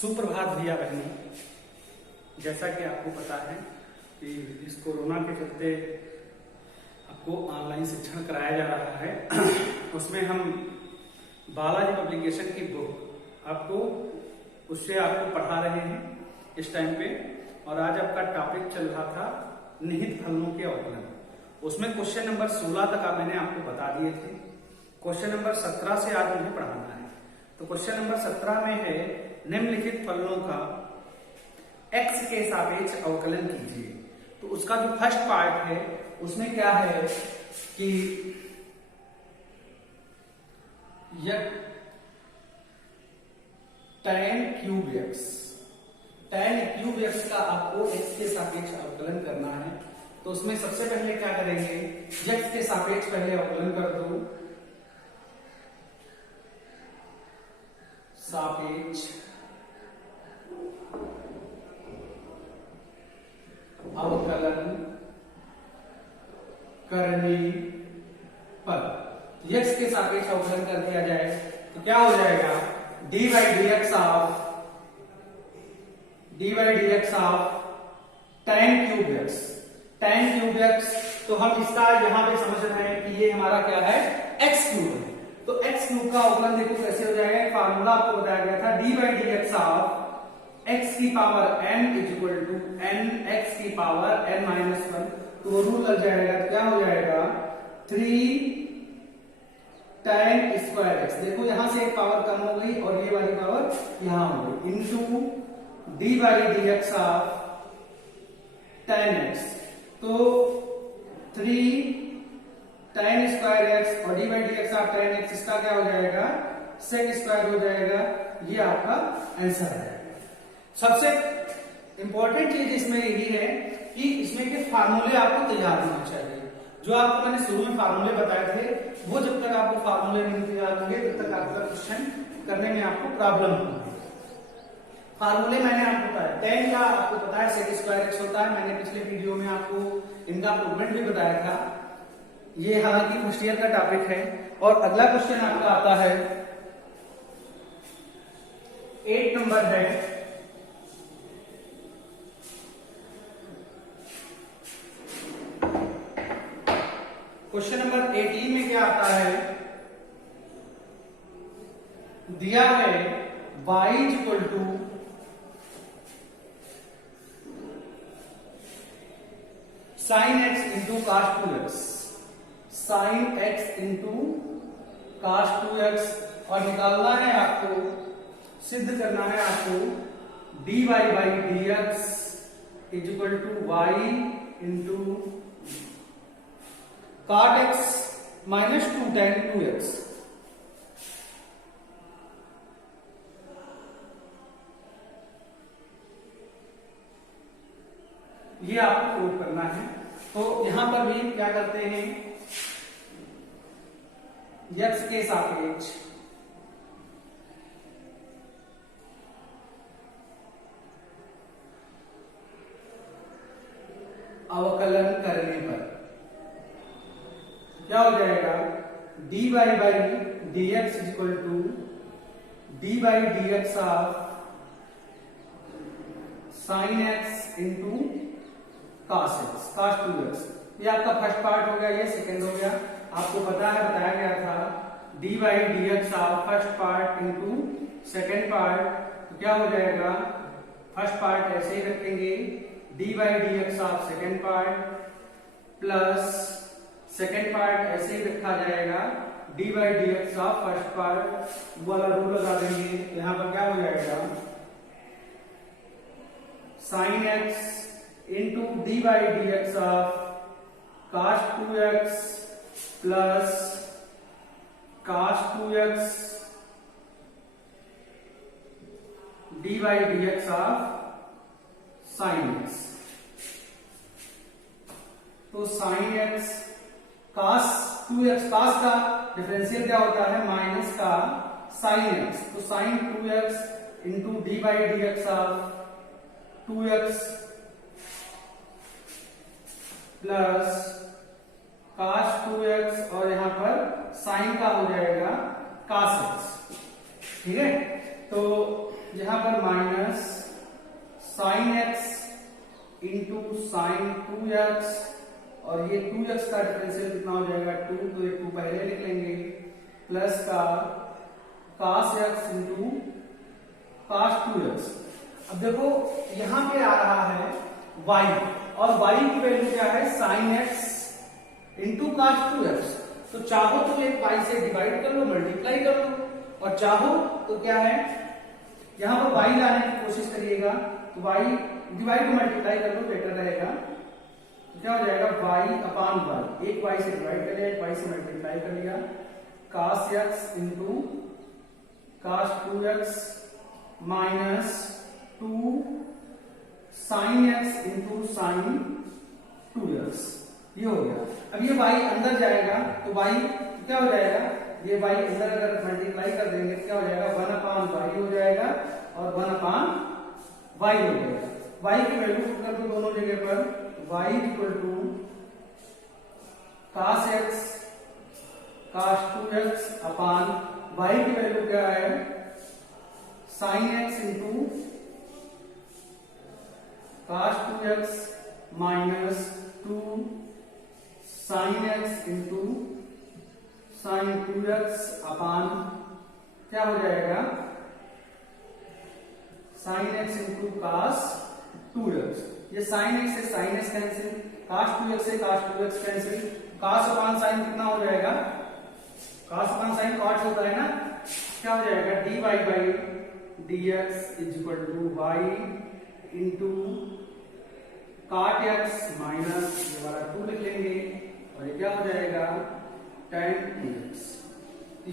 सुप्रभात भैया बहनों, जैसा कि आपको पता है कि इस कोरोना के चलते आपको ऑनलाइन शिक्षण कराया जा रहा है। उसमें हम बालाजी पब्लिकेशन की बुक उससे आपको पढ़ा रहे हैं इस टाइम पे। और आज आपका टॉपिक चल रहा था निहित फलनों के अवकलन। उसमें क्वेश्चन नंबर 16 तक मैंने आपको बता दिए थे। क्वेश्चन नंबर 17 से आज मुझे पढ़ाना है। तो क्वेश्चन नंबर 17 में है निम्नलिखित फलनों का x के सापेक्ष अवकलन कीजिए। तो उसका जो फर्स्ट पार्ट है उसमें क्या है कि tan क्यूब x का आपको x के सापेक्ष अवकलन करना है। तो उसमें सबसे पहले क्या करेंगे, x के सापेक्ष पहले अवकलन कर दो, सापेक्ष अवकलन करने पर x के सापेक्ष अवकलन कर दिया जाए तो क्या हो जाएगा, dy dx of tan cube x। तो हम इसका यहां पे समझ रहे हैं कि ये हमारा क्या है, x क्यूब है। तो x क्यूब का अवकलन देखो कैसे हो जाएगा। फार्मूला आपको बताया गया था, dy dx ऑफ x की power n equal to n x की पावर n माइनस 1। तो रूल लग जाएगा, तो क्या हो जाएगा 3 tan स्क्वायर x। देखो यहां से एक पावर कम हो गई और ये वाली पावर यहां हो गई, into dy dx of tan x। तो 3 tan स्क्वायर x और dy dx of tan x, इसका क्या हो जाएगा, sec स्क्वायर हो जाएगा। ये आपका आंसर है। सबसे इंपॉर्टेंट चीज इसमें यही है कि इसमें के फार्मूले आपको तैयार होना चाहिए। जो आपको मैंने शुरू में फार्मूले बताए थे, वो जब तक आपको फार्मूले नहीं तैयार होंगे तब तक आपका क्वेश्चन करने में आपको प्रॉब्लम होगी। फार्मूले मैंने आपको बताया, tan का आपको पता है sec स्क्वायर x होता है। मैंने पिछले वीडियो में आपको इनका प्रूवमेंट भी बताया था। ये हालांकि फर्स्ट ईयर का टॉपिक है। और अगला क्वेश्चन आपका आता है 8 नंबर है, क्वेश्चन नंबर 18 में क्या आता है, दिया है y equal to sin x into cos 2x, sin x into cos 2x। और निकालना है आपको, सिद्ध करना है आपको dy by dx equal to y into cot x minus 2 tan 2x। ये आपको प्रूव करना है। तो यहां पर भी क्या करते हैं, x के सापेक्ष अवकलन करने पर क्या हो जाएगा, dy by dx equal to dy dx of sin x into cos 2x। ये आपका फर्स्ट पार्ट हो गया, ये सेकंड हो गया। आपको पता है, बताया गया था dy dx of first part into second part. तो क्या हो जाएगा, फर्स्ट पार्ट ऐसे ही रखेंगे, dy dx of second part plus second part ऐसे ही रखा जाएगा, dy dx of first part. वाला रूल लगा देंगे। यहां पर क्या हो जाएगा, sin x into dy dx of cos 2x plus cos 2x dy dx of sin x। तो sin x cos 2x, cos का डिफरेंशियल क्या होता है, माइनस का sin x। तो sin 2x into dy dx of 2x plus cos 2x और यहां पर sin का हो जाएगा cos x। ठीक है, तो यहाँ पर minus sine x into sine 2x, और ये 2x का डिफरेंशियल कितना हो जाएगा 2, तो ये 2 पहले लिख लेंगे, प्लस का cos x into cos 2x। अब देखो यहां पे आ रहा है y, और y की वैल्यू क्या है sin x into cos 2x। तो चाहो तो एक y से डिवाइड कर लो, मल्टीप्लाई कर लो, और चाहो तो क्या है यहां पर y लाने की कोशिश करिएगा, तो y डिवाइड को मल्टीप्लाई कर लो, बेटर रहेगा। तो क्या हो जाएगा y अपान y, एक y से डिवाइड कर लिया, एक y से मल्टीप्लाई कर लिया, cos x into cos 2x minus 2 sin x into sine 2x, ये हो गया। अब ये y अंदर जाएगा तो y क्या हो जाएगा, ये y अंदर अगर मल्टीप्लाई कर देंगे तो क्या हो जाएगा 1 अपान y हो जाएगा, और 1 अपान y हो जाएगा। y की वैल्यू पुट कर दो दोनों जगह पर, y equal to cos x cos 2x upon y की वैल्यू क्या है sin x into cos 2x minus 2 sin x into sin 2x upon क्या हो जाएगा sin x into cos 2x। ये sin x से sin x cancel, cos 2x से cos 2x cancel, cos अपान sin कितना हो जाएगा, cos अपान sin cos होता है ना, क्या हो जाएगा dy by dx is equal to y into cot x minus ये वाला 2 लिख लेंगे, और ये क्या हो जाएगा tan dx।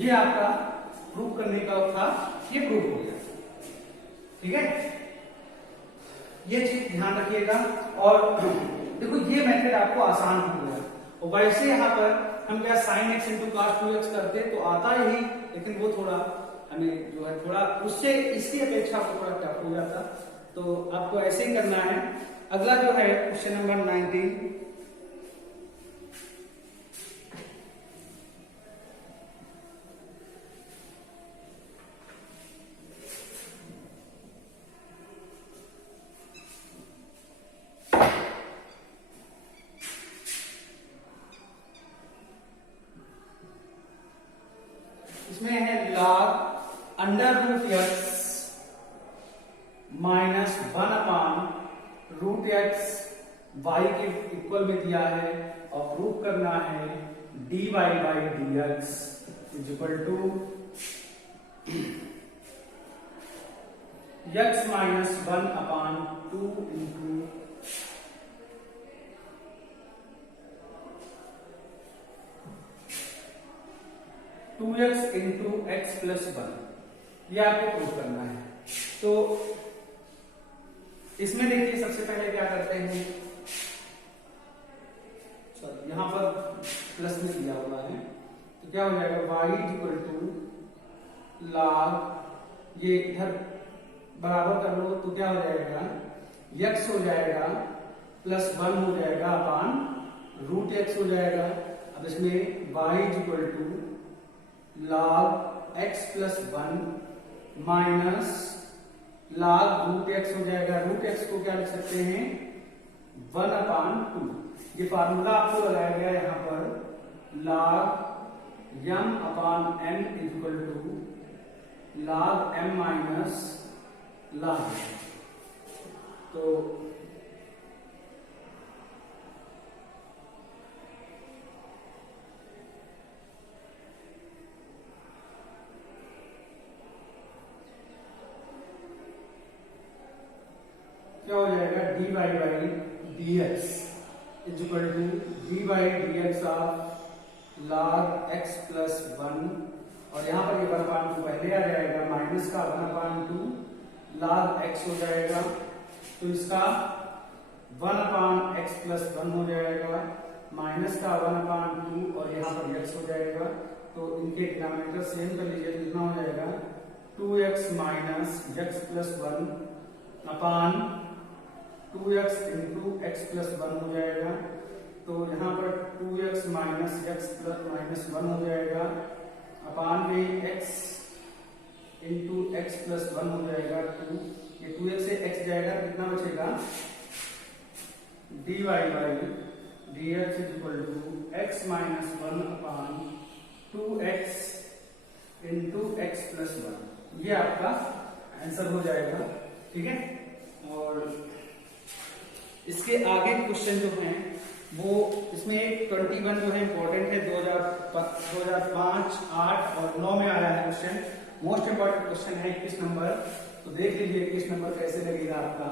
ये आपका प्रूव करने का था, ये प्रूव हो गया। ठीक है, ये चीज ध्यान रखिएगा। और देखो ये मेथड आपको आसान हो गया, और वैसे यहाँ पर हम क्या sin x into cos 2x करते तो आता ही, लेकिन वो थोड़ा हमें जो है थोड़ा उससे इसकी अपेक्षा को थोड़ा टफ हो जाता, तो आपको ऐसे ही करना है। अगला जो है क्वेश्चन नंबर 19, इसमें है log under root x minus 1 upon root X y के इक्वल में दिया है, और प्रूव करना है dy by dx is equal to x minus 1 upon 2 into 2x into X plus 1, ये आपको प्रूव करना है। तो इसमें देखिए सबसे पहले क्या करते हैं, चलो यहां पर प्लस में दिया हुआ है, तो क्या हो जाएगा y इक्वल टू log, ये इधर बराबर कर लो तो क्या हो जाएगा x हो जाएगा प्लस 1 हो जाएगा अपान रूट एक्स हो जाएगा। अब इसमें y equal to log x plus 1 minus log root X हो जाएगा, रूट एक्स को क्या लिख सकते हैं 1 अपान 2। ये फार्मूला आपको लगाया गया है यहाँ पर log m upon n equal to log m minus log m। तो क्या हो जाएगा dy by dx is equal to dy by dx of log x plus 1, और यहाँ पर ये 1/2 पहले आ जाएगा, माइनस का 1/2 log x हो जाएगा, तो इसका 1/x प्लस 1 हो जाएगा, माइनस का 1/2 और यहाँ पर x हो जाएगा। तो इनके डिनोमिनेटर सेम कर लीजिए, कितना हो जाएगा 2x minus x plus 1 upon 2x into X plus 1 हो जाएगा। तो यहाँ पर 2x minus x plus minus 1 हो जाएगा अपान में x इंटू x प्लस 1 हो जाएगा 2, ये 2x से x जाएगा, कितना बचेगा dy by dx is equal to x minus 1 upon 2x into x plus 1, ये आपका आंसर हो जाएगा। ठीक है, और इसके आगे क्वेश्चन जो हैं वो इसमें 21 जो है इंपॉर्टेंट है, 2005, 8 और 9 में आया है क्वेश्चन। मोस्ट इंपॉर्टेंट क्वेश्चन है 21 नंबर, तो देख लीजिए 21 नंबर कैसे लगेगा आपका।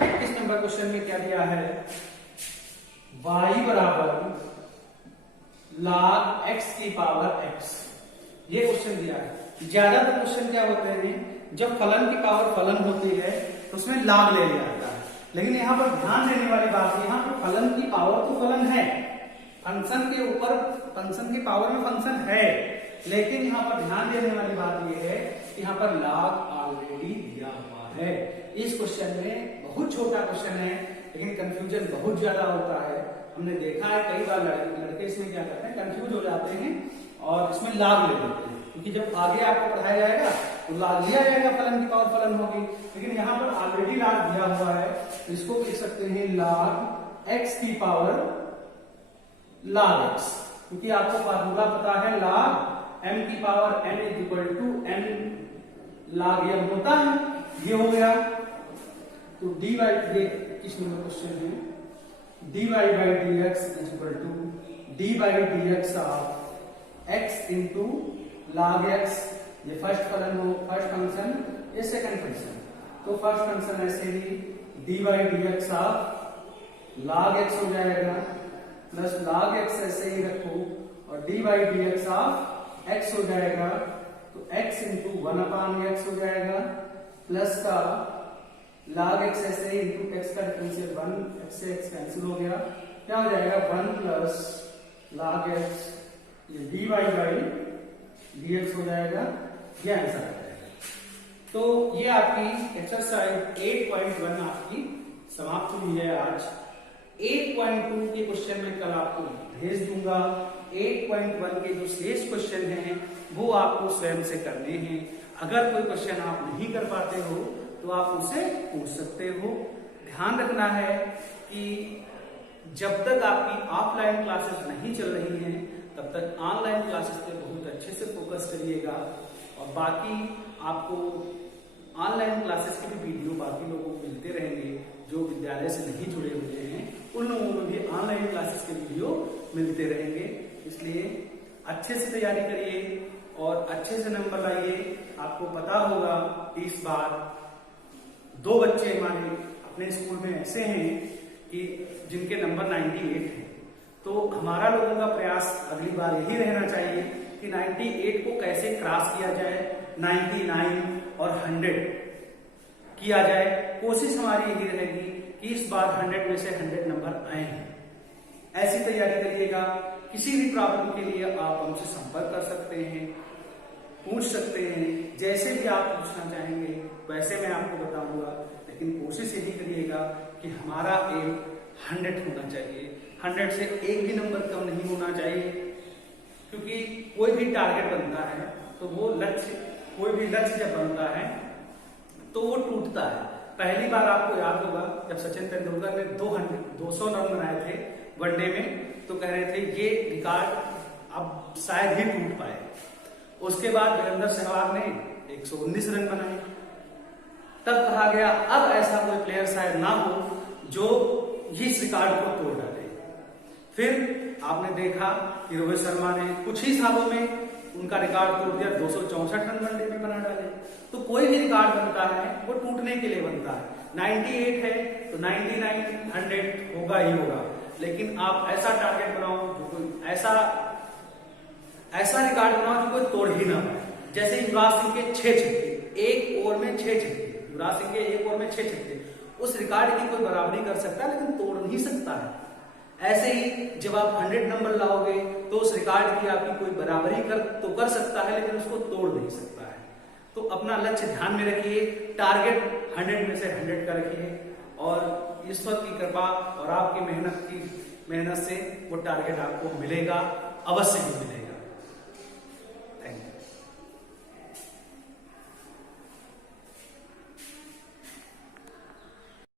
21 नंबर क्वेश्चन में क्या दिया है, y बराबर log x की पावर x, ये क्वेश्चन दिया है। ज्यादातर क्वेश्चन क्या होते हैं, जब फलन की पावर फलन होती है तो उसमें लाग ले लिया जाता है, लेकिन यहाँ पर ध्यान देने वाली बात है, यहाँ पर फलन की पावर तो फलन है, फंक्शन के ऊपर फंक्शन की पावर में फंक्शन है, लेकिन यहाँ पर ध्यान देने वाली बात यह है कि यहाँ पर लाग ऑलरेडी दिया हुआ है। इस क्वेश्चन में बहुत छोटा क्वेश्चन है, लेकिन कंफ्यूजन बहुत ज्यादा होता है। हमने देखा है कई बार लड़के इसमें क्या करते हैं, कंफ्यूज हो जाते हैं और इसमें लाग ले लेते हैं, क्योंकि जब आगे आपको पढ़ाया जाएगा तो लाग लिया जाएगा, फलन की पावर फलन होगी, लेकिन यहाँ पर ऑलरेडी लाग दिया हुआ है, तो इसको लिख सकते हैं लाग x की पावर लाग x, क्योंकि आपको फार्मूला पता है लाग m की power n is equal to n log m होता है, ये हो गया। तो dy, ये किस नंबर क्वेश्चन है, dy by dx is equal to d by dx of x into log x, ये फर्स्ट फलन हो, फर्स्ट फंक्शन, ये सेकंड फंक्शन, तो फर्स्ट फंक्शन ऐसे ही d by dx of log x हो जाएगा, प्लस log x ऐसे ही रखो और d by dx of x हो जाएगा, तो x इंटू 1 अपान x हो जाएगा, प्लस का log x ऐसे ही इंटू x का डिफरेंशियल 1, x से x कैंसिल हो गया, क्या हो जाएगा 1 प्लस log x, ये dy बाई dx हो जाएगा, ये आंसर आ जाएगा। तो ये आपकी एक्सरसाइज 8.1 आपकी समाप्त हुई है आज। 8.2 के क्वेश्चन में कल आपको भेज दूंगा। 8.1 के जो शेष क्वेश्चन हैं वो आपको स्वयं से करने हैं। अगर कोई क्वेश्चन आप नहीं कर पाते हो तो आप उनसे पूछ सकते हो। ध्यान रखना है कि जब तक आपकी ऑफलाइन क्लासेस नहीं चल रही हैं तब तक ऑनलाइन क्लासेस पे बहुत अच्छे से फोकस करिएगा, और बाकी आपको ऑनलाइन क्लासेस के भी वीडियो बाकी लोगों को मिलते रहेंगे जो विद्यालय से नहीं जुड़े हुए हैं, उन लोगों को भी ऑनलाइन क्लासेस के वीडियो मिलते रहेंगे। इसलिए अच्छे से तैयारी करिए और अच्छे से नंबर लाइए। आपको पता होगा इस बार 2 बच्चे हमारे अपने स्कूल में ऐसे हैं कि जिनके नंबर 98 हैं, तो हमारा लोगों का प्रयास अगली बार यही रहना चाहिए कि 98 को कैसे क्रॉस किया जाए, 99 और 100 किया जाए। कोशिश हमारी यही रहेगी कि इस बार 100 में से 100 नंबर आए हैं। ऐसी तैयारी करिएगा। किसी भी प्रॉब्लम के लिए आप हमसे संपर्क कर सकते हैं, पूछ सकते हैं, जैसे भी आप पूछना चाहेंगे वैसे मैं आपको बताऊंगा, लेकिन कोशिश यही करिएगा कि हमारा एम 100 होना चाहिए। 100 से एक भी नंबर कम नहीं होना चाहिए, क्योंकि कोई भी टारगेट बनता है तो वो लक्ष्य, कोई भी लक्ष्य जब बनता है तो वो टूटता है। पहली बार आपको याद होगा जब सचिन तेंदुलकर ने 200 रन बनाए थे वनडे में, तो कह रहे थे ये रिकॉर्ड अब शायद ही टूट पाए। उसके बाद वीरेंद्र सहवाग ने 119 रन बनाए, तब कहा गया अब ऐसा कोई प्लेयर शायद ना हो जो इस रिकॉर्ड को तोड़ डाले। फिर आपने देखा कि रोहित शर्मा ने कुछ ही सालों में उनका रिकॉर्ड तोड़ दिया, 264 रन वनडे में बना डाले। तो कोई भी रिकॉर्ड बनता है वो टूटने के लिए बनता है। 98 है तो 99, 100 होगा ही होगा, लेकिन आप ऐसा टारगेट बनाओ जो कोई ऐसा रिकॉर्ड बनाओ जो कोई तोड़ ही ना पाए। जैसे युवराज सिंह के 6 छक्के, एक ओवर में 6 छक्के, युवराज सिंह के एक ओवर में 6 छक्के, उस रिकॉर्ड की कोई बराबरी कर सकता है लेकिन तोड़ नहीं सकता है। ऐसे ही जब आप 100 नंबर लाओगे तो उस रिकॉर्ड की आपकी कोई बराबरी कर सकता है लेकिन उसको तोड़ नहीं सकता है। तो अपना लक्ष्य ध्यान में रखिए, टारगेट 100 में से 100 का रखिए, और ईश्वर की कृपा और आपकी मेहनत से वो टारगेट आपको मिलेगा, अवश्य ही मिलेगा।